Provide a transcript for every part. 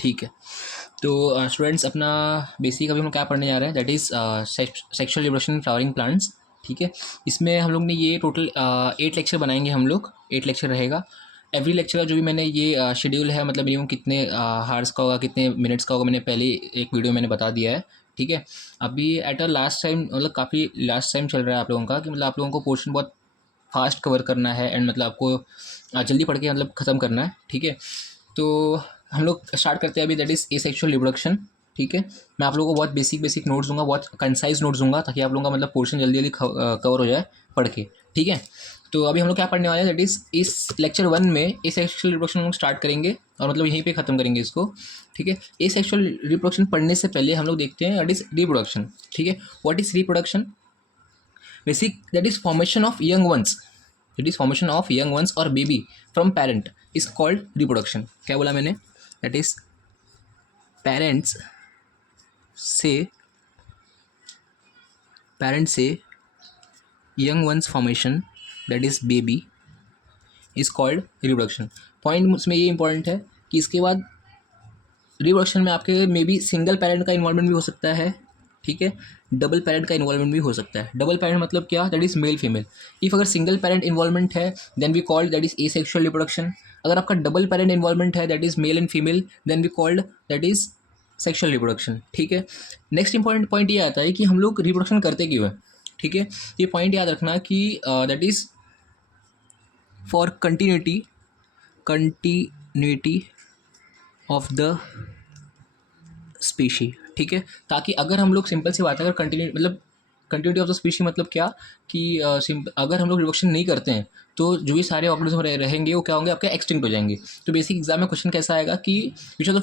ठीक है। तो स्टूडेंट्स अपना बेसिक अभी हम क्या पढ़ने जा रहे हैं, that is sexual reproduction in flowering plants. ठीक है, इसमें हम लोग ने ये टोटल 8 लेक्चर बनाएंगे हम लोग, 8 लेक्चर रहेगा। एवरी लेक्चर का जो भी मैंने ये शेड्यूल है, मतलब मिनिमम कितने हार्स का होगा, कितने मिनट्स का होगा, मैंने पहले एक वीडियो मैंने बता दिया है। ठीक है, अभी एट अ लास्ट टाइम, मतलब काफ़ी लास्ट टाइम चल रहा है आप लोगों का, कि मतलब आप लोगों को पोर्शन बहुत फास्ट कवर करना है एंड मतलब आपको जल्दी पढ़ के मतलब ख़त्म करना है। ठीक है, तो हम लोग स्टार्ट करते हैं अभी, दैट इज़ एसेक्सुअल रिप्रोडक्शन। ठीक है, मैं आप लोगों को बहुत बेसिक नोट्स दूंगा, बहुत कंसाइज नोट्स दूंगा, ताकि आप लोगों का मतलब पोर्शन जल्दी जल्दी कवर हो जाए पढ़ के। ठीक है, तो अभी हम लोग क्या पढ़ने वाले हैं, दैट इज़ इस लेक्चर 1 में एसेक्सुअल रिप्रोडक्शन हम लोग स्टार्ट करेंगे और मतलब यहीं पे ख़त्म करेंगे इसको। ठीक है, एसेक्सुअल रिप्रोडक्शन पढ़ने से पहले हम लोग देखते हैं दैट इज़ रिप्रोडक्शन। ठीक है, what is reproduction? Basic that is formation of young ones, that is formation of young ones और baby from parent is called reproduction. क्या बोला मैंने? दैट इज पेरेंट्स से young ones formation, that is baby, is called reproduction. Point उसमें ये important है कि इसके बाद रिप्रोडक्शन में आपके मे बी सिंगल पेरेंट का इन्वॉल्वमेंट भी हो सकता है। ठीक है, डबल पेरेंट का इन्वॉल्वमेंट भी हो सकता है। डबल पेरेंट मतलब क्या? That is male female. If अगर सिंगल पेरेंट इन्वॉल्वमेंट है then we called that is asexual reproduction. अगर आपका डबल पेरेंट इन्वॉल्वमेंट है that is male and female, then we called that is sexual reproduction. ठीक है, next important point ये आता है कि हम लोग रिप्रोडक्शन करते क्यों है। ठीक है, ये पॉइंट याद रखना कि that is for continuity of the species. ठीक है, ताकि अगर हम लोग सिंपल सी बात है, अगर कंटिन्यूटी ऑफ द स्पीशी मतलब क्या कि अगर हम लोग रिप्रोडक्शन नहीं करते हैं तो जो भी सारे ऑर्गेनिज्म रहेंगे वो क्या होंगे, आपके एक्सटिंक्ट हो जाएंगे। तो बेसिक एग्जाम में क्वेश्चन कैसा आएगा कि which of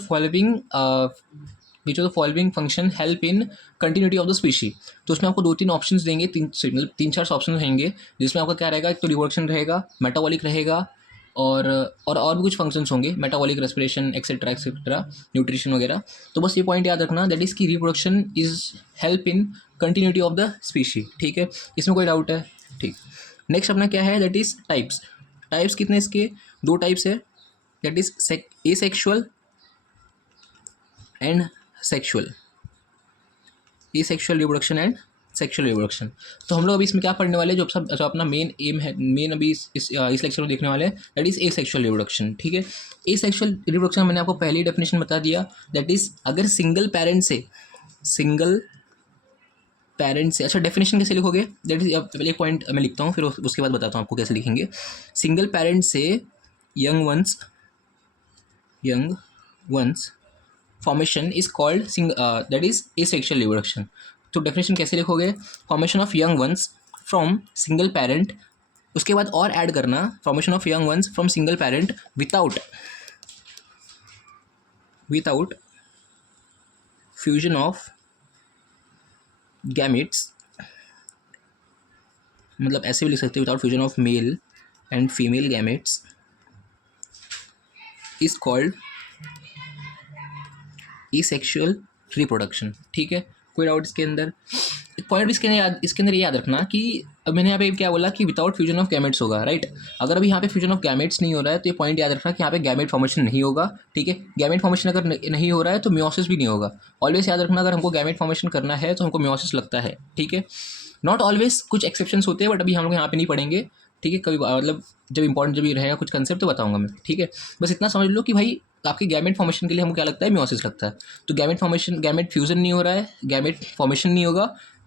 the following function help in continuity of the species. तो उसमें आपको 2-3 ऑप्शंस देंगे, मतलब 3-4 ऑप्शन रहेंगे, जिसमें आपका क्या रहेगा, एक तो रिप्रोडक्शन रहेगा, मेटाबॉलिक रहेगा, और भी कुछ फंक्शंस होंगे, metabolic, respiration, etcetera etcetera, nutrition वगैरह। तो बस ये पॉइंट याद रखना, दैट इज़ की reproduction is help in continuity of the species. ठीक है, इसमें कोई डाउट है? ठीक, नेक्स्ट अपना क्या है, दैट इज़ टाइप्स। टाइप्स कितने इसके? 2 टाइप्स है, that is asexual and sexual, asexual reproduction and sexual reproduction. तो हम लोग अभी इसमें क्या पढ़ने वाले हैं, जो अपना मेन एम है, मेन अभी इस लेक्चर में देखने वाले हैं, दैट इज एसेक्सुअल रिप्रोडक्शन। ठीक है, एसेक्सुअल रिप्रोडक्शन मैंने आपको पहली डेफिनेशन बता दिया, दैट इज अगर सिंगल पेरेंट से, अच्छा डेफिनेशन कैसे लिखोगे, दैट इज पहले एक पॉइंट मैं लिखता हूँ, फिर उसके बाद बताता हूँ आपको कैसे लिखेंगे। सिंगल पेरेंट से young ones formation is called that is asexual reproduction. तो डेफिनेशन कैसे लिखोगे? Formation of young once from single parent, उसके बाद और ऐड करना, formation of young once from single parent without fusion of gametes, मतलब ऐसे भी लिख सकते हो, without fusion of male and female gametes is called asexual reproduction. ठीक है, कोई डाउट इसके अंदर? एक पॉइंट भी इसके अंदर ये याद रखना कि अब मैंने यहाँ पे क्या बोला कि विदाउट फ्यूजन ऑफ गैमेट्स होगा, राइट। अगर अभी यहाँ पे फ्यूजन ऑफ गैमेट्स नहीं हो रहा है तो ये पॉइंट याद रखना कि यहाँ पे गैमेट फॉर्मेशन नहीं होगा। ठीक है, गैमेट फॉर्मेशन अगर नहीं हो रहा है तो मियोसिस भी नहीं होगा। ऑलवेज याद रखना, अगर हमको गैमेट फॉर्मेशन करना है तो हमको मियोसिस लगता है। ठीक है, नॉट ऑलवेज, कुछ एक्सेप्शंस होते हैं, बट अभी हम लोग यहाँ पे नहीं पढ़ेंगे। ठीक है, कभी मतलब जब इंपॉर्टेंट जब भी रहेगा कुछ कंसेप्ट तो बताऊंगा मैं। ठीक है, बस इतना समझ लो कि भाई आपके गैमेट फॉर्मेशन के लिए हमको क्या लगता है, मियोसिस लगता है। तो गैमेट फ्यूजन नहीं हो रहा है, गैमेट फॉर्मेशन नहीं होगा,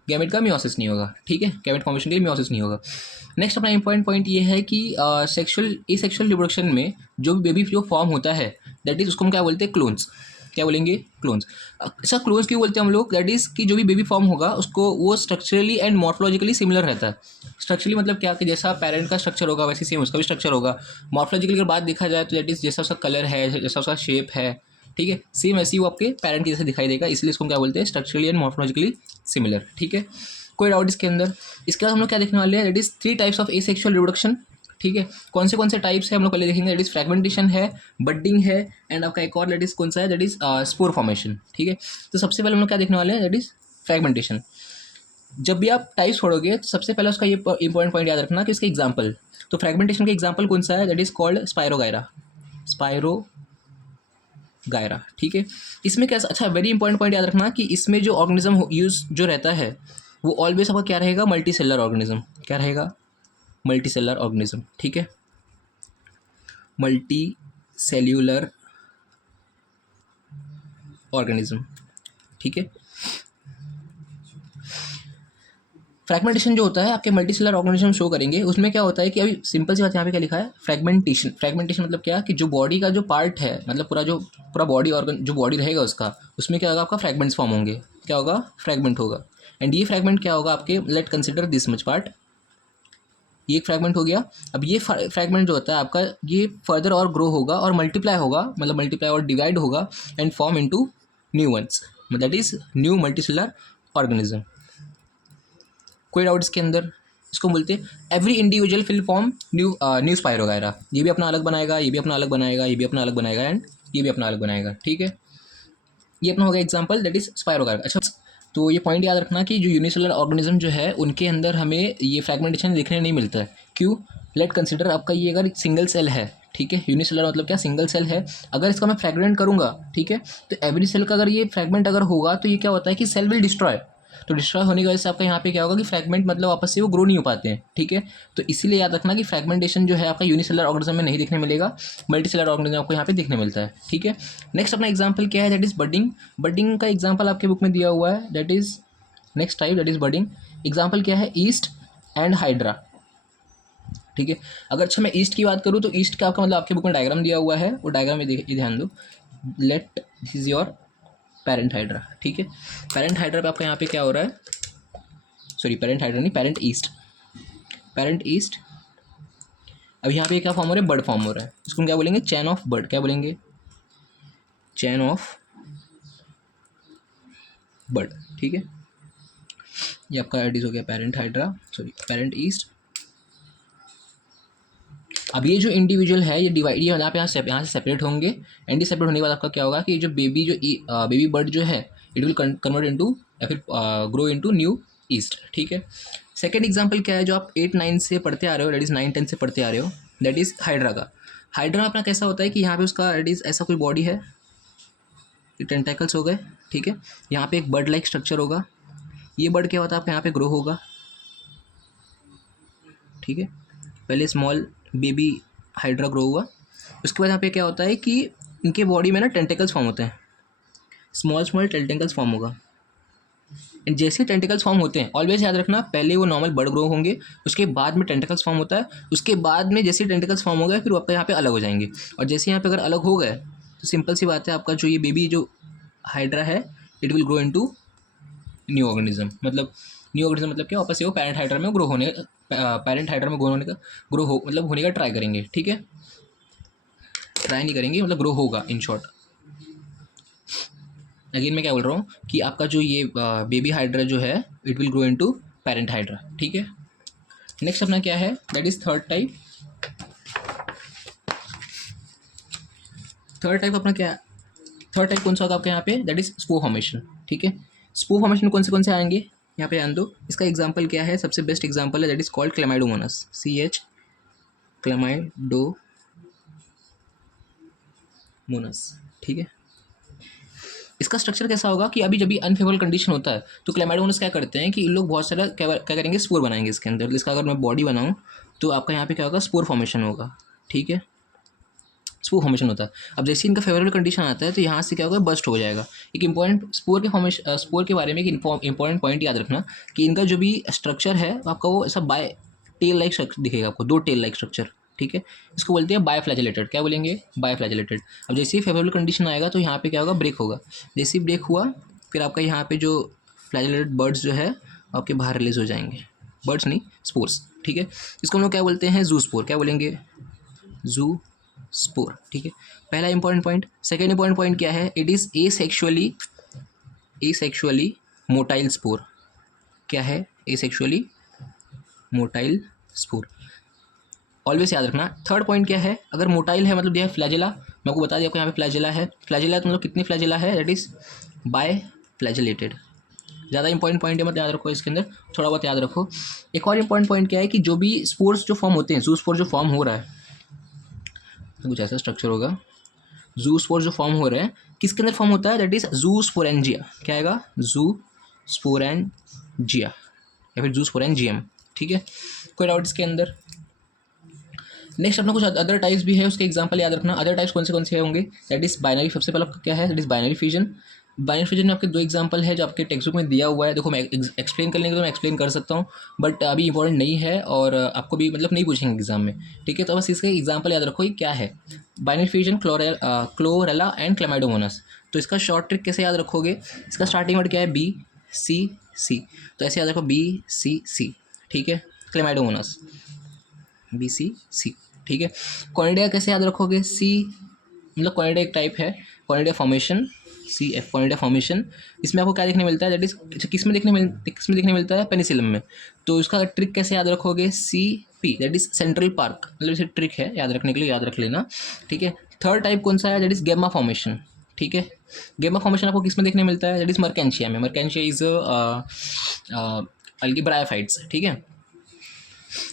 गैमेट का मियोसिस नहीं होगा। ठीक है, गैमेट फॉर्मेशन के लिए मियोसिस नहीं होगा। नेक्स्ट अपना इंपॉर्टेंट पॉइंट ये है कि एसेक्सुअल रिप्रोडक्शन में जो बेबी जो फॉर्म होता है, दैट इज उसको हम क्या बोलते हैं, क्लोन्स। क्या बोलेंगे? क्लोन्स। अच्छा, क्लोन्स क्यों बोलते हैं हम लोग? दैट इज कि जो भी बेबी फॉर्म होगा उसको वो स्ट्रक्चरली एंड मॉर्फोलॉजिकली सिमिलर रहता है। स्ट्रक्चरली मतलब क्या कि जैसा पेरेंट का स्ट्रक्चर होगा वैसे सेम उसका भी स्ट्रक्चर होगा। मॉर्फोलॉजिकली अगर बात देखा जाए तो दैट इज जैसा उसका कलर है, जैसा उसका शेप है, ठीक है, सेम ऐसे ही वो आपके पेरेंट के जैसे दिखाई देगा, इसलिए इसको क्या बोलते हैं, स्ट्रक्चरली एंड मॉर्फोलॉजिकली सिमिलर। ठीक है, कोई डाउट इसके अंदर? इसके बाद हम लोग क्या देखने वाले हैं, that is 3 types of asexual reproduction. ठीक है, कौन से टाइप्स है हम लोग पहले देखेंगे, दैट इज फ्रेगमेंटेशन है, बडिंग है, एंड आपका एक और दैट इज कौन सा है, दैट इज स्पोर फॉर्मेशन। ठीक है, तो सबसे पहले हम लोग क्या देखने वाले हैं, दैट इज फ्रेगमेंटेशन। जब भी आप टाइप छोड़ोगे तो सबसे पहले उसका ये इंपॉर्टेंट पॉइंट याद रखना कि इसका एग्जाम्पल, तो फ्रेगमेंटेशन का एग्जाम्पल कौन सा है, दैट इज कॉल्ड स्पायरोगायरा। गायरा, ठीक है। इसमें क्या, अच्छा वेरी इंपॉर्टेंट पॉइंट याद रखना कि इसमें जो ऑर्गेनिज्म यूज जो रहता है वो ऑलवेज आपका क्या रहेगा, मल्टी सेलर ऑर्गेनिज्म। क्या रहेगा, मल्टी सेलर ऑर्गेनिज्म, ठीक है, मल्टी सेल्यूलर ऑर्गेनिज्म, ठीक है। फ्रैगमेंटेशन जो होता है आपके मल्टीसेलर ऑर्गेनिज्म शो करेंगे, उसमें क्या होता है कि अभी सिंपल सी बात यहाँ पे क्या लिखा है, फ्रैगमेंटेशन। फ्रैगमेंटेशन मतलब क्या, कि जो बॉडी का जो पार्ट है, मतलब पूरा बॉडी ऑर्गन जो बॉडी रहेगा उसका, उसमें क्या होगा, आपका फ्रैगमेंट्स फॉर्म होंगे। क्या होगा, फ्रैगमेंट होगा। एंड ये फ्रैगमेंट क्या होगा आपके, late consider this much part, ये एक फ्रैगमेंट हो गया। अब ये फ्रैगमेंट जो होता है आपका, ये फर्दर और ग्रो होगा और मल्टीप्लाई होगा, मतलब मल्टीप्लाई और डिवाइड होगा and form into new ones, that is new multicellular organism. कोई डाउट इसके अंदर, इसको बोलते हैं every individual will form new spore वगैरह। ये भी अपना अलग बनाएगा, ये भी अपना अलग बनाएगा, ये भी अपना अलग बनाएगा एंड ये भी अपना अलग बनाएगा, ठीक है। ये अपना हो गया एग्जांपल, दैट इज स्पाइरो वगैरह। अच्छा, तो ये पॉइंट याद रखना कि जो यूनिसेलुलर ऑर्गेनिज्म जो है उनके अंदर हमें ये फ्रैगमेंटेशन देखने नहीं मिलता है। क्यों, लेट कंसिडर आपका ये अगर सिंगल सेल है, ठीक है, यूनिसेलुलर मतलब क्या, सिंगल सेल है, अगर इसका मैं फ्रैगमेंट करूँगा, ठीक है, तो एवरी सेल का अगर ये फ्रैगमेंट अगर होगा तो ये क्या होता है कि सेल विल डिस्ट्रॉय। तो डिस्ट्रॉय होने की वजह से आपका यहाँ पे क्या होगा कि फ्रैगमेंट मतलब आपस से वो ग्रो नहीं हो पाते हैं, ठीक है। तो इसीलिए याद रखना कि फ्रैगमेंटेशन जो है आपका यूनिसेलुलर ऑर्गेनिज्म में नहीं देखने मिलेगा, मल्टीसेलुलर ऑर्गेनिज्म आपको यहाँ पे देखने मिलता है, ठीक है। नेक्स्ट अपना एग्जाम्पल क्या है, दैट इज बडिंग। बडिंग का एग्जाम्पल आपके बुक में दिया हुआ है, that is next type, that is budding. Example क्या है, ईस्ट एंड हाइड्रा, ठीक है। अगर अच्छा मैं ईस्ट की बात करूँ तो ईस्ट का आपका मतलब आपके बुक में डायग्राम दिया हुआ है, वो डायग्राम में ध्यान दो। Let this is your parent hydra, ठीक है। पेरेंट हाइड्रा पे आपका यहाँ पे क्या हो रहा है, सॉरी पेरेंट हाइड्रा नहीं, पेरेंट ईस्ट, पेरेंट ईस्ट। अब यहाँ पे क्या फॉर्म हो रहा है, बर्ड फॉर्म हो रहा है, इसको हम क्या बोलेंगे, चैन ऑफ बर्ड। क्या बोलेंगे, चैन ऑफ बर्ड, ठीक है। ये आपका एडिस हो गया parent hydra, sorry parent east. अब ये जो इंडिविजुअल है ये डिवाइड, ये आप यहाँ से सेपरेट होंगे एंड ये सेपरेट होने के बाद आपका क्या होगा कि जो बेबी जो बेबी बर्ड जो है इट विल कन्वर्ट इनटू या फिर ग्रो इनटू न्यू ईस्ट, ठीक है। सेकंड एग्जांपल क्या है जो आप 8-9 से पढ़ते आ रहे हो, दैट इज 9-10 से पढ़ते आ रहे हो, दैट इज हाइड्रा का। हाइड्रा में अपना कैसा होता है कि यहाँ पे उसका दैट इज ऐसा कोई बॉडी है, ये टेंटेकल्स हो गए, ठीक है। यहाँ पे एक बर्ड लाइक स्ट्रक्चर होगा, ये बर्ड क्या होता है आपका यहाँ पे ग्रो होगा, ठीक है। पहले स्मॉल बेबी हाइड्रा ग्रो हुआ, उसके बाद यहाँ पे क्या होता है कि इनके बॉडी में ना टेंटिकल्स फॉर्म होते हैं, स्मॉल स्मॉल टेंटिकल्स फॉर्म होगा। एंड जैसे टेंटिकल्स फॉर्म होते हैं, ऑलवेज याद रखना पहले वो नॉर्मल बर्ड ग्रो होंगे, उसके बाद में टेंटिकल्स फॉर्म होता है, उसके बाद में जैसे टेंटिकल्स फॉर्म हो गए फिर वो आपका यहाँ पे अलग हो जाएंगे। और जैसे यहाँ पे अगर अलग हो गए तो सिंपल सी बात है, आपका जो ये बेबी जो हाइड्रा है it will grow into new organism. मतलब न्यू ऑर्गेनिज्म मतलब क्या, वापस से वो पेरेंट हाइड्रा में ग्रो होने, पेरेंट हाइड्रा में ग्रो हो मतलब होने का ट्राई करेंगे, ठीक है। ट्राई नहीं करेंगे, मतलब ग्रो होगा इन शॉर्ट। अगेन मैं क्या बोल रहा हूँ कि आपका जो ये बेबी हाइड्रा जो है it will grow into parent hydra, ठीक है। नेक्स्ट अपना क्या है, that is third type. Third type अपना क्या है, थर्ड टाइप कौन सा होगा आपके यहाँ पे, दैट इज स्पोर फॉर्मेशन, ठीक है। स्पोर फॉर्मेशन कौन से आएंगे यहाँ पे आन दो। इसका एग्जाम्पल क्या है, सबसे बेस्ट एग्जाम्पल है that is called Chlamydomonas, CH Chlamydomonas, ठीक है। इसका स्ट्रक्चर कैसा होगा कि अभी जब भी अनफेवरेबल कंडीशन होता है तो क्लेमाइडोमोनास क्या करते हैं कि इन लोग बहुत सारा क्या करेंगे, स्पोर बनाएंगे इसके अंदर। इसका अगर मैं बॉडी बनाऊँ तो आपका यहाँ पे क्या होगा, स्पोर फॉर्मेशन होगा, ठीक है, स्पोर फॉर्मेशन होता है। अब जैसे इनका फेवरेबल कंडीशन आता है तो यहाँ से क्या होगा, बस्ट हो जाएगा। एक इंपॉर्टेंट स्पोर के फॉर्मेशन, स्पोर के बारे में एक इंपॉर्टेंट पॉइंट याद रखना कि इनका जो भी स्ट्रक्चर है आपका वो ऐसा बाय टेल लाइक स्ट्रक्चर दिखेगा आपको, 2 टेल लाइक स्ट्रक्चर, ठीक है। इसको बोलते हैं बायोफ्लैजेलेटेड। क्या बोलेंगे, बायोफ्लैजेलेटेड। अब जैसे ही फेवरेबल कंडीशन आएगा तो यहाँ पे क्या होगा, ब्रेक होगा। जैसे ही ब्रेक हुआ फिर आपका यहाँ पे जो फ्लैजेलेटेड बर्ड्स जो है आपके बाहर रिलीज हो जाएंगे, बर्ड्स नहीं स्पोर्स, ठीक है। इसको हम लोग क्या बोलते हैं, जू स्पोर। क्या बोलेंगे, जू स्पोर, ठीक है। पहला important point. Second important point क्या है, it is asexually motile spore. क्या है, एसेक्सुअली मोटाइल स्पोर, ऑलवेज याद रखना। थर्ड पॉइंट क्या है, अगर मोटाइल है मतलब दिया है फ्लैजेला, मैं आपको बता दिया आपको यहाँ पे फ्लैजेला है, फ्लैजेला तो मतलब कितनी फ्लैजेला है, दैट इज बाय फ्लैजेलेटेड। ज़्यादा इंपॉर्टेंट पॉइंट है, मत याद रखो इसके अंदर, थोड़ा बहुत याद रखो। एक और इंपॉर्टेंट पॉइंट क्या है कि जो भी स्पोर्स जो फॉर्म होते हैं, जू स्पोर जो फॉर्म हो रहा है तो कुछ ऐसा स्ट्रक्चर होगा, जूस्पोर जो फॉर्म हो रहे हैं किसके अंदर फॉर्म होता है, दैट इज जूस्पोरेंजिया। क्या आएगा, जूस्पोरेंजिया या फिर जूस्पोरेंजियम। ठीक है, कोई डाउट इसके अंदर? नेक्स्ट अपना कुछ अदर टाइप्स भी है, उसके एग्जांपल याद रखना। अदर टाइप्स कौन से होंगे, दैट इज बाइनरी। सबसे पहला क्या है, that is binary fusion. Binary fusion में आपके दो एग्जांपल है जो आपके टेक्स्ट बुक में दिया हुआ है। देखो मैं एक्सप्लेन करने के तो मैं एक्सप्लेन कर सकता हूँ, बट अभी इंपॉर्टेंट नहीं है और आपको भी मतलब नहीं पूछेंगे एग्जाम में। ठीक है, तो बस इसका एग्जाम्पल याद रखो ये क्या है। Binary fusion chlorella and Chlamydomonas. तो इसका शॉर्ट ट्रिक कैसे याद रखोगे, इसका स्टार्टिंग वर्ड क्या है, बी सी सी, तो ऐसे याद रखो बी सी सी। ठीक है, क्लेमाइडोमोनास बी सी सी। ठीक है, कॉर्निडिया कैसे याद रखोगे, सी मतलब कॉर्निडिया एक टाइप है, कॉर्निडिया फॉर्मेशन, सी एफ कॉर्निडिया फॉर्मेशन। इसमें आपको क्या देखने मिलता है, दैट इज किस में देखने मिलता है, पेनिसिलम में। तो इसका ट्रिक कैसे याद रखोगे, C P that is central park, मतलब इसे ट्रिक है याद रखने के लिए, याद रख लेना। ठीक है, थर्ड टाइप कौन सा है, दैट इज गैमा फॉर्मेशन। ठीक है, गैमा फॉर्मेशन आपको किस में देखने मिलता है, दैट इज मर्केंशिया में। Marchantia is algae bryophytes. ठीक है,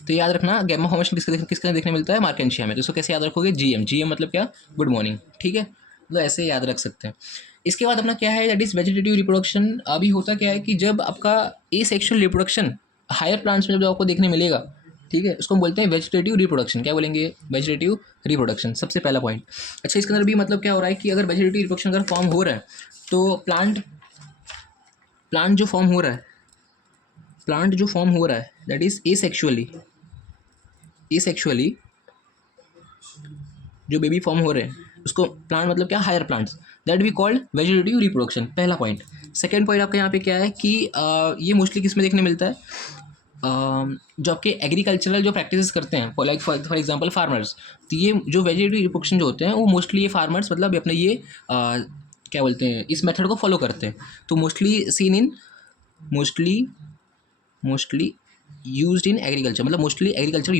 तो याद रखना गैमा फॉर्मेशन किसके देखने मिलता है, मार्केंशिया में। तो इसको कैसे याद रखोगे, जीएम। जीएम मतलब क्या, गुड मॉर्निंग। ठीक है, मतलब ऐसे याद रख सकते हैं। इसके बाद अपना क्या है, दैट इज वेजिटेटिव रिप्रोडक्शन। अभी होता क्या है कि जब आपका ए सेक्शुअल रिप्रोडक्शन हायर प्लांट्स में जब आपको देखने मिलेगा, ठीक है, उसको हम बोलते हैं वेजिटेटिव रिप्रोडक्शन। क्या बोलेंगे, वेजिटेटिव रिप्रोडक्शन, सबसे पहला पॉइंट। अच्छा, इसके अंदर भी मतलब क्या हो रहा है कि अगर वेजिटेटिव रिप्रोडक्शन अगर फॉर्म हो रहा है तो प्लांट जो फॉर्म हो रहा है, दैट इज एसेक्सुअली जो बेबी फॉर्म हो रहे हैं उसको प्लांट मतलब क्या, higher plants, that we called vegetative reproduction. पहला पॉइंट। सेकेंड पॉइंट आपका यहाँ पे क्या है कि ये मोस्टली किस में देखने मिलता है, जो आपके एग्रीकल्चरल जो प्रैक्टिसेस करते हैं, फॉर एग्जांपल फार्मर्स। तो ये जो वेजिटेटिव रिप्रोडक्शन जो होते हैं वो मोस्टली ये फार्मर्स मतलब अपने ये क्या बोलते हैं, इस मेथड को फॉलो करते हैं। तो मोस्टली यूज्ड इन एग्रीकल्चर, मतलब मोस्टली एग्रीकल्चर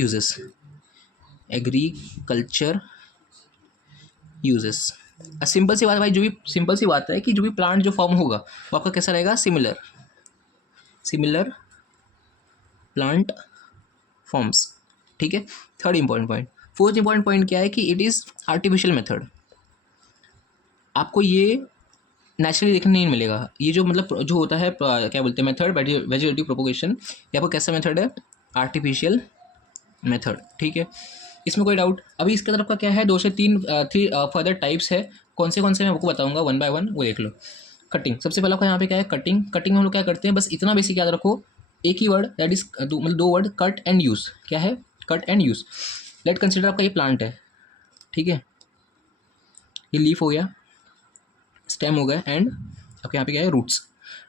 यूजेस। सिंपल सी बात भाई, सिंपल सी बात है कि जो भी प्लांट जो फॉर्म होगा वो आपका कैसा रहेगा, सिमिलर प्लांट फॉर्म्स। ठीक है, third important point. Fourth important point क्या है कि इट इज़ आर्टिफिशियल मेथड। आपको ये नेचुरली देखने नहीं मिलेगा। ये जो मतलब जो होता है क्या बोलते हैं मेथड, वेजिटेटिव प्रोपोगेशन, ये आपको कैसा मेथड है, आर्टिफिशियल मेथड। ठीक है, इसमें कोई डाउट? अभी इसके तरफ का क्या है, 2 से 3 फर्दर टाइप्स है। कौन से मैं आपको बताऊंगा वन बाय वन, वो देख लो। कटिंग, सबसे पहला आपका यहाँ पे क्या है, कटिंग में हम लोग क्या करते हैं, बस इतना बेसिक याद रखो, एक ही वर्ड, दैट इज मतलब 2 वर्ड, कट एंड यूज़। क्या है, cut and use. Late consider आपका ये प्लांट है, ठीक है, ये लीफ हो गया, स्टेम हो गया, एंड आपके यहाँ पे क्या है, रूट्स।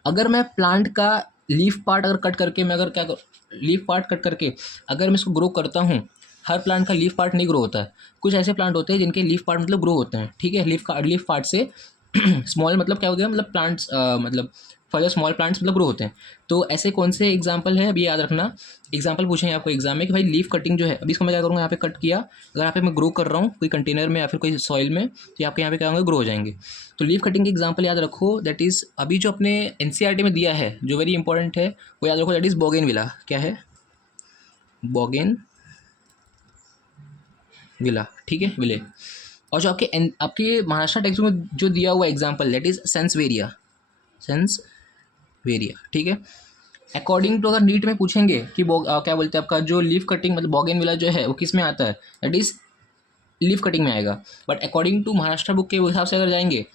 अगर मैं प्लांट का लीफ पार्ट अगर कट करके मैं अगर क्या लीफ पार्ट कट करके अगर मैं इसको ग्रो करता हूँ, हर प्लांट का लीफ पार्ट नहीं ग्रो होता है। कुछ ऐसे प्लांट होते हैं जिनके लीफ पार्ट मतलब ग्रो होते हैं। ठीक है, लीफ पार्ट से स्मॉल मतलब क्या हो गया, मतलब प्लांट्स मतलब फर्दर स्मॉल प्लांट्स मतलब ग्रो होते हैं। तो ऐसे कौन से एग्जाम्पल है, अभी याद रखना। एग्जाम्पल पूछेंगे आपको एग्जाम में कि भाई लीफ कटिंग जो है, अभी इसको मैं क्या करूँगा, यहाँ पे कट किया, अगर यहाँ पे मैं ग्रो कर रहा हूँ कोई कंटेनर में या फिर कोई सॉइल में, तो आपके यहाँ पे क्या होंगे, ग्रो हो जाएंगे। तो लीफ कटिंग के एग्जाम्पल याद रखो, दैट इज़ अभी जो अपने एनसीईआरटी में दिया है जो वेरी इंपॉर्टेंट है वो याद रखो, दैट इज़ बोगेनविला। क्या है, बोगेनविला। ठीक है, विले। और जो आपके महाराष्ट्र टेक्स्ट में जो दिया हुआ एग्जाम्पल, दैट इज सेंसवेरिया। ठीक है, अकॉर्डिंग टू अगर नीट में पूछेंगे कि क्या बोलते हैं आपका जो लीफ कटिंग मतलब बोगेनविला जो है वो किस में आता है, दैट इज लीफ कटिंग में आएगा। But according to Maharashtra book के हिसाब से अगर जाएंगे,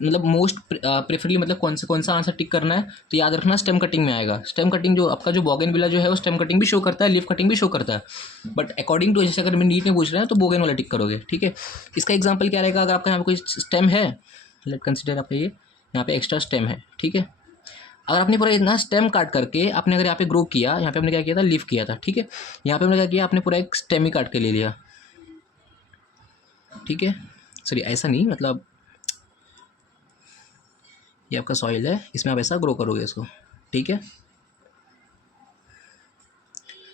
मतलब मोस्ट प्रेफरली मतलब कौन सा आंसर टिक करना है, तो याद रखना स्टेम कटिंग में आएगा। स्टेम कटिंग जो आपका जो बोगेनविला जो है वो स्टेम कटिंग भी शो करता है, लीफ कटिंग भी शो करता है। बट अकॉर्डिंग टू जैसे अगर मैं नीट में पूछ रहे हैं तो बोगेन वाला टिक करोगे। ठीक है, इसका एग्जाम्पल क्या रहेगा, अगर आपका यहाँ पे कोई स्टेम है, लेट कंसिडर आपका ये यहाँ पे एक्स्ट्रा स्टेम है। ठीक है, अगर आपने पूरा इतना स्टेम काट करके आपने अगर यहाँ पे ग्रो किया, यहाँ पे आपने क्या किया था, लीफ किया था। ठीक है, यहाँ पे हमने क्या किया, आपने पूरा एक स्टेम ही काट के ले लिया। ठीक है, सॉरी ऐसा नहीं, मतलब ये आपका सॉइल है, इसमें आप ऐसा ग्रो करोगे इसको। ठीक है,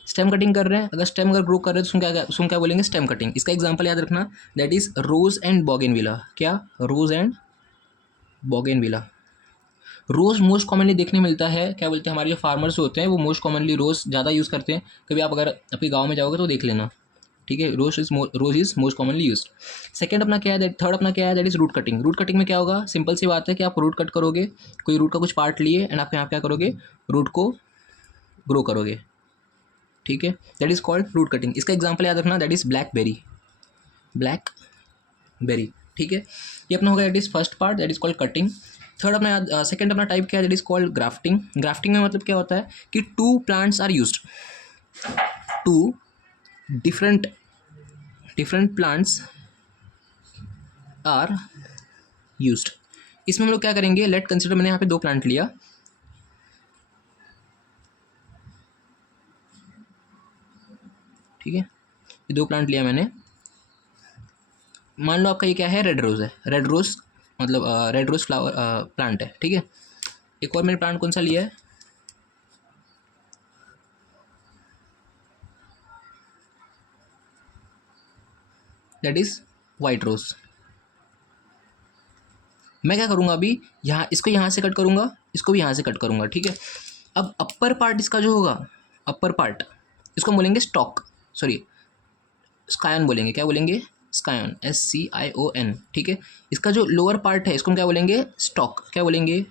स्टेम कटिंग कर रहे हैं, अगर स्टेम अगर ग्रो कर रहे हैं तो उसको क्या बोलेंगे, स्टेम कटिंग। इसका एग्जांपल याद रखना, that is rose and bougainvillea. क्या, रोज and bougainvillea. Rose most commonly देखने मिलता है, क्या बोलते हैं, हमारे जो फार्मर्स होते हैं वो मोस्ट कॉमनली रोज़ ज़्यादा यूज़ करते हैं। कभी आप अगर आपके गाँव में जाओगे तो देख लेना, ठीक है, rose is most commonly used. Second अपना क्या है, थर्ड अपना क्या है, that is root cutting. Root cutting में क्या होगा, सिंपल सी बात है कि आप रूट कट करोगे, कोई रूट का कुछ पार्ट लिए एंड आप यहाँ क्या करोगे, रूट को ग्रो करोगे, ठीक है, that is called root cutting. इसका एग्जाम्पल याद रखना, दैट इज ब्लैकबेरी, ब्लैकबेरी, ठीक है। ये अपना होगा that is first part, that is called cutting. Third अपना सेकंड अपना टाइप क्या है, that is called grafting. Grafting में मतलब क्या होता है कि two plants are used, two different plants are used. इसमें हम लोग क्या करेंगे, लेट कंसिडर, मैंने यहाँ पे दो प्लांट लिया, ठीक है, ये दो प्लांट लिया मैंने, मान लो आपका ये क्या है, रेड रोज़ है, रेड रोज़ मतलब रेड रोज़ फ्लावर प्लांट है, ठीक है। एक और मैंने प्लांट कौन सा लिया है, दैट इज वाइट रोज़। मैं क्या करूँगा अभी, यहाँ इसको यहाँ से कट करूँगा, इसको भी यहाँ से कट करूँगा, ठीक है। अब अपर पार्ट इसका जो होगा, अपर पार्ट इसको बोलेंगे स्टॉक, सॉरी स्कायन बोलेंगे, क्या बोलेंगे, स्कायन, SCION, ठीक है। इसका जो लोअर पार्ट है इसको हम क्या बोलेंगे, स्टॉक, क्या बोलेंगे,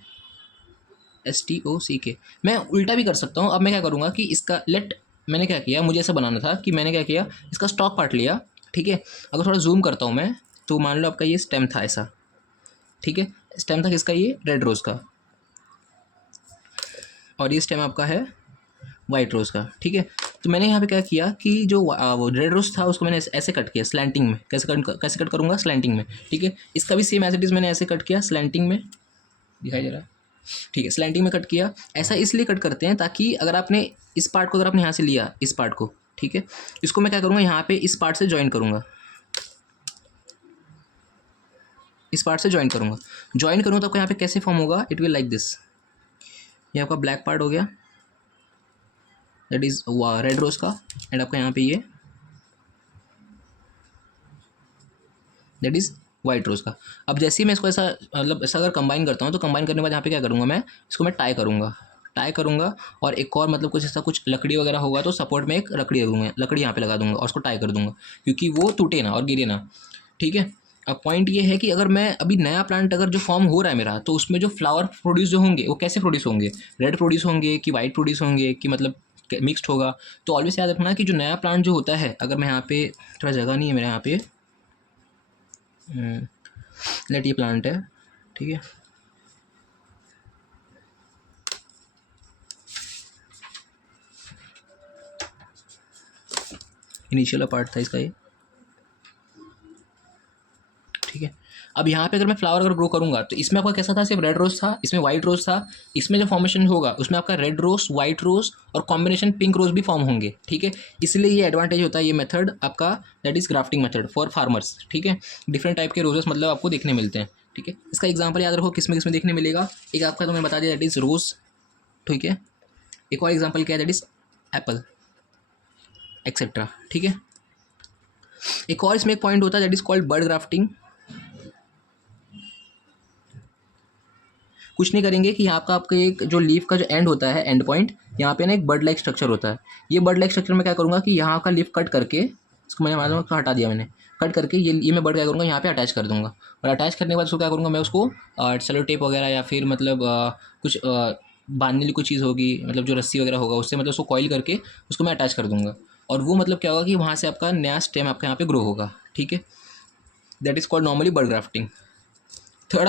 STOCK। मैं उल्टा भी कर सकता हूँ। अब मैं क्या करूँगा कि इसका मैंने क्या किया, मुझे ऐसा बनाना था कि मैंने क्या किया, इसका स्टॉक पार्ट लिया, ठीक है। अगर थोड़ा जूम करता हूँ मैं, तो मान लो आपका ये स्टेम था ऐसा, ठीक है, स्टेम था किसका, ये रेड रोज़ का, और ये स्टेम आपका है वाइट रोज़ का, ठीक है। तो मैंने यहाँ पे क्या किया कि जो वो रेड रोज़ था उसको मैंने ऐसे कट किया स्लैंटिंग में, कैसे कट करूँगा, स्लैंटिंग में, ठीक है। इसका भी सेम एज इट इज़ मैंने ऐसे कट किया स्लैंटिंग में, दिखाई दे रहा है, ठीक है, स्लैंटिंग में कट किया। ऐसा इसलिए कट करते हैं ताकि अगर आपने इस पार्ट को, अगर आपने यहाँ से लिया इस पार्ट को, ठीक है, इसको मैं क्या करूँगा, यहाँ पे इस पार्ट से ज्वाइन करूँगा, इस पार्ट से ज्वाइन करूँगा, ज्वाइन करूँ तो आपको यहाँ पे कैसे फॉर्म होगा, इट विल लाइक दिस। ये आपका ब्लैक पार्ट हो गया, दैट इज़ रेड रोज़ का, एंड आपका यहाँ पे ये दैट इज़ वाइट रोज़ का। अब जैसे ही मैं इसको ऐसा मतलब ऐसा अगर कंबाइन करता हूँ, तो कंबाइन करने के बाद यहाँ पे क्या करूँगा, मैं इसको मैं टाई करूँगा, और एक और मतलब कुछ ऐसा कुछ लकड़ी वगैरह होगा तो सपोर्ट में एक लकड़ी यहाँ पे लगा दूँगा और उसको टाई कर दूँगा, क्योंकि वो टूटे ना और गिरे ना, ठीक है। अब पॉइंट ये है कि अगर मैं अभी नया प्लांट अगर जो फॉर्म हो रहा है मेरा, तो उसमें जो फ्लावर प्रोड्यूस जो होंगे वो कैसे प्रोड्यूस होंगे, रेड प्रोड्यूस होंगे कि वाइट प्रोड्यूस होंगे कि मतलब मिक्सड होगा। तो ऑलवेज याद रखना कि जो नया प्लांट जो होता है, अगर मैं यहाँ पे थोड़ा जगह नहीं है मेरे यहाँ पे, लेट ये प्लांट है, ठीक है, इनिशियल पार्ट था इसका ये, ठीक है। अब यहाँ पे अगर मैं फ्लावर अगर ग्रो करूँगा तो इसमें आपका कैसा था, सिर्फ रेड रोज़ था, इसमें वाइट रोज़ था, इसमें जो फॉर्मेशन होगा उसमें आपका रेड रोज़, वाइट रोज़ और कॉम्बिनेशन पिंक रोज़ भी फॉर्म होंगे, ठीक है। इसलिए ये एडवांटेज होता है ये मेथड आपका, that is grafting method for farmers, ठीक है। डिफरेंट टाइप के रोजेस मतलब आपको देखने मिलते हैं, ठीक है। इसका एग्जाम्पल याद रखो किस में देखने मिलेगा, एक आपका तो मैं बता दिया दैट इज़ रोज़, ठीक है। एक और एग्जाम्पल क्या है, दैट इज़ एप्पल एक्सेट्रा, ठीक है। एक और इसमें एक पॉइंट होता है that is called bud grafting. कुछ नहीं करेंगे कि यहाँ का आपका एक जो लीफ का जो एंड होता है, एंड पॉइंट, यहाँ पे ना एक बर्ड लाइक स्ट्रक्चर होता है। ये बर्ड लाइक स्ट्रक्चर में क्या करूँगा कि यहाँ का लीफ कट करके, इसको मैंने मालूम हटा दिया मैंने, कट करके ये मैं बर्ड क्या करूँगा, यहाँ पे अटैच कर दूँगा, और अटैच करने के बाद उसको क्या करूँगा, मैं उसको सेलो टेप वगैरह या फिर मतलब कुछ बांधने की कोई चीज़ होगी, मतलब जो रस्सी वगैरह होगा उससे मतलब उसको कॉइल करके उसको मैं अटैच कर दूँगा, और वो मतलब क्या होगा कि वहाँ से आपका नया स्टेम आपका यहाँ पे ग्रो होगा, ठीक है। That is called normally bud grafting. Third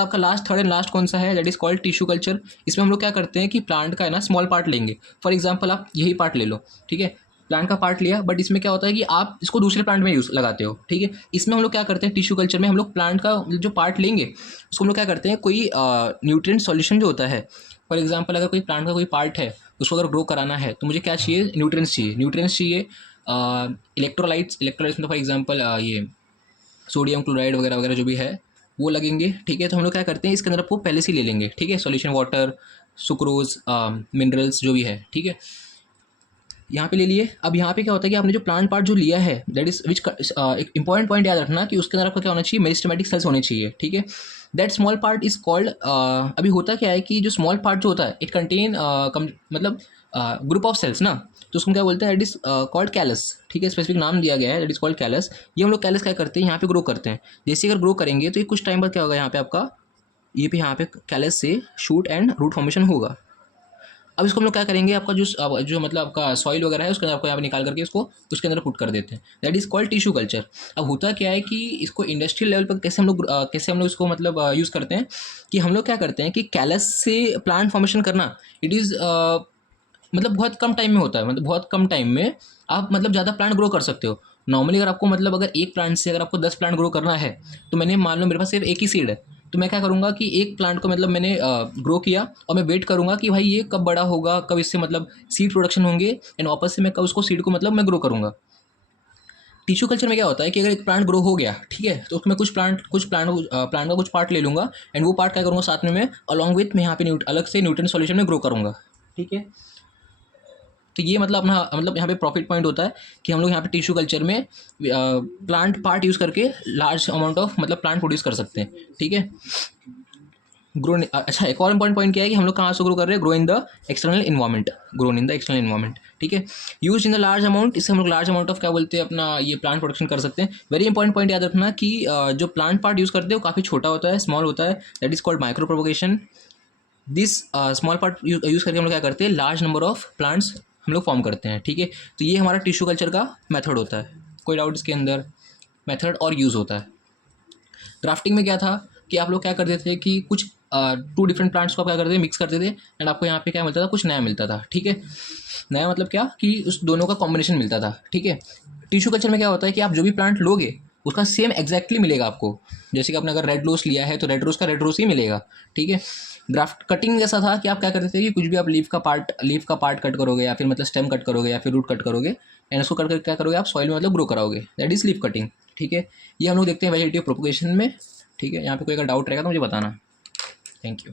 and last कौन सा है, that is called tissue culture. इसमें हम लोग क्या करते हैं कि प्लांट का है ना स्मॉल पार्ट लेंगे, फॉर एग्जांपल आप यही पार्ट ले लो, ठीक है, प्लांट का पार्ट लिया, बट इसमें क्या होता है कि आप इसको दूसरे प्लांट में यूज़ लगाते हो, ठीक है। इसमें हम लोग क्या करते हैं, टिश्यू कल्चर में हम लोग प्लांट का जो पार्ट लेंगे उसको हम लोग क्या करते हैं, कोई न्यूट्रिएंट सॉल्यूशन जो होता है, फॉर एग्जांपल अगर कोई प्लांट का कोई पार्ट है उसको अगर ग्रो कराना है तो मुझे क्या चाहिए, न्यूट्रिएंट्स चाहिए, इलेक्ट्रोलाइट्स मतलब फॉर एग्जांपल ये सोडियम क्लोराइड वगैरह वगैरह जो भी है वो लगेंगे, ठीक है। तो हम लोग क्या करते हैं, इसके अंदर आपको पहले से ले लेंगे, ठीक है, सॉल्यूशन वाटर, सुक्रोज, मिनरल्स जो भी है, ठीक है, यहाँ पे ले लिए। अब यहाँ पे क्या होता है कि आपने जो प्लांट पार्ट जो लिया है, दैट इज विच एक इंपॉर्टेंट पॉइंट याद रखना कि उसके अंदर आपका क्या होना चाहिए, मेरिस्टेमेटिक सेल्स होने चाहिए, ठीक है। That small part is called, अभी होता क्या है कि जो स्मॉल पार्ट जो होता है इट कंटेन मतलब ग्रुप ऑफ सेल्स ना, तो उसको क्या बोलते हैं, दैट इज़ कॉल्ड कैलस, ठीक है, स्पेसिफिक नाम दिया गया है, दैट इज़ कॉल्ड कैलस। ये हम लोग कैलस क्या करते हैं, यहाँ पे ग्रो करते हैं। जैसे अगर ग्रो करेंगे तो ये कुछ टाइम बाद क्या होगा, यहाँ पे आपका ये पे यहाँ पे कैलस से शूट एंड रूट फॉर्मेशन होगा। अब इसको हम लोग क्या करेंगे, आपका जो मतलब आपका सॉइल वगैरह है उसके अंदर आपको यहाँ पे निकाल करके इसको उसके अंदर पुट कर देते हैं, that is called tissue culture. अब होता क्या है कि इसको इंडस्ट्रियल लेवल पर कैसे हम लोग इसको मतलब यूज़ करते हैं, कि हम लोग क्या करते हैं कि कैलस से प्लांट फॉर्मेशन करना, इट इज़ मतलब बहुत कम टाइम में होता है, मतलब बहुत कम टाइम में आप मतलब ज़्यादा प्लांट ग्रो कर सकते हो। नॉर्मली अगर आपको मतलब अगर एक प्लांट से अगर आपको 10 प्लांट ग्रो करना है, तो मैंने मान लो मेरे पास सिर्फ एक ही सीड है, तो मैं क्या करूँगा कि एक प्लांट को मतलब मैंने ग्रो किया और मैं वेट करूँगा कि भाई ये कब बड़ा होगा, कब इससे मतलब सीड प्रोडक्शन होंगे, एंड वापस से मैं कब उसको सीड को मतलब मैं ग्रो करूँगा। टिश्यू कल्चर में क्या होता है कि अगर एक प्लांट ग्रो हो गया, ठीक है, तो उसमें प्लांट का कुछ पार्ट ले लूँगा, एंड वो पार्ट क्या करूँगा साथ में मैं अलॉन्ग विथ मैं यहाँ पे अलग से न्यूट्रिएंट सॉल्यूशन में ग्रो करूँगा, ठीक है। तो ये मतलब अपना मतलब यहाँ पे प्रॉफिट पॉइंट होता है कि हम लोग यहाँ पे टिश्यू कल्चर में प्लांट पार्ट यूज़ करके लार्ज अमाउंट ऑफ मतलब प्लांट प्रोड्यूस कर सकते हैं, ठीक है। ग्रो, अच्छा एक और इंपॉर्टेंट पॉइंट क्या है कि हम लोग कहाँ से ग्रो कर रहे हैं, grow in the external environment, grown in the external environment, ठीक है। Use in the large amount, इससे हम लोग लार्ज अमाउंट ऑफ क्या बोलते हैं अपना ये प्लांट प्रोडक्शन कर सकते हैं। वेरी इंपॉर्टेंट पॉइंट याद रखना कि जो प्लांट पार्ट यूज़ करते हैं वो काफ़ी छोटा होता है, स्मॉल होता है, that is called micro propagation. This small part use करके हम लोग क्या करते हैं, लार्ज नंबर ऑफ प्लांट्स हम लोग फॉर्म करते हैं, ठीक है। तो ये हमारा टिश्यू कल्चर का मेथड होता है। कोई डाउट इसके अंदर, मेथड और यूज़ होता है। ग्राफ्टिंग में क्या था कि आप लोग क्या करते थे कि कुछ 2 डिफरेंट प्लांट्स को आप क्या करते थे, मिक्स करते थे, एंड आपको यहाँ पे क्या मिलता था, कुछ नया मिलता था, ठीक है। नया मतलब क्या कि उस दोनों का कॉम्बिनेशन मिलता था, ठीक है। टिश्यू कल्चर में क्या होता है कि आप जो भी प्लांट लोगे उसका सेम एग्जैक्टली मिलेगा आपको। जैसे कि आपने अगर रेड रोज लिया है तो रेड रोज का रेड रोज ही मिलेगा, ठीक है। ग्राफ्ट कटिंग जैसा था कि आप क्या करते थे कि कुछ भी आप लीफ का पार्ट कट करोगे, या फिर मतलब स्टेम कट करोगे, या फिर रूट कट करोगे, एंड उसको कट कर क्या करोगे आप सॉइल में मतलब ग्रो कराओगे, दैट इज लीफ कटिंग, ठीक है। ये हम लोग देखते हैं वेजिटेटिव प्रोपोगेशन में, ठीक है। यहाँ पे कोई अगर डाउट रहेगा तो मुझे बताना। Thank you.